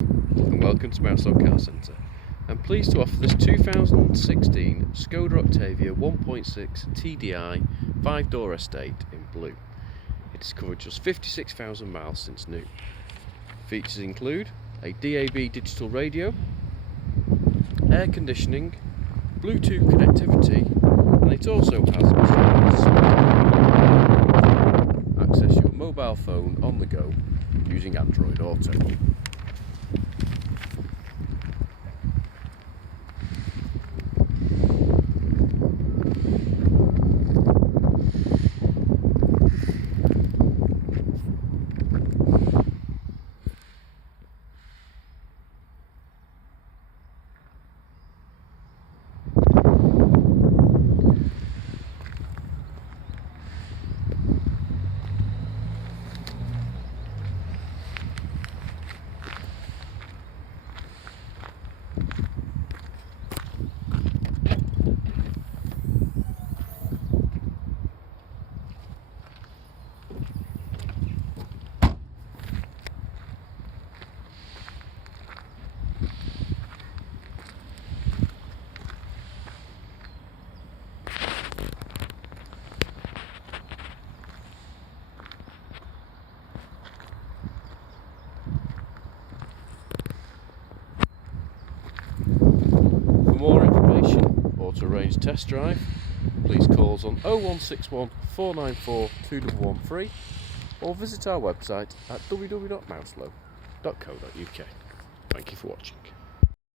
And welcome to Mouselow Car Centre. I'm pleased to offer this 2016 SKODA Octavia 1.6 TDI 5-door estate in blue. It has covered just 56,000 miles since new. Features include a DAB digital radio, air conditioning, Bluetooth connectivity, and it also has access your mobile phone on the go using Android Auto. For more information or to arrange a test drive, please call us on 0161 494 2113 or visit our website at www.mouselow.co.uk. Thank you for watching.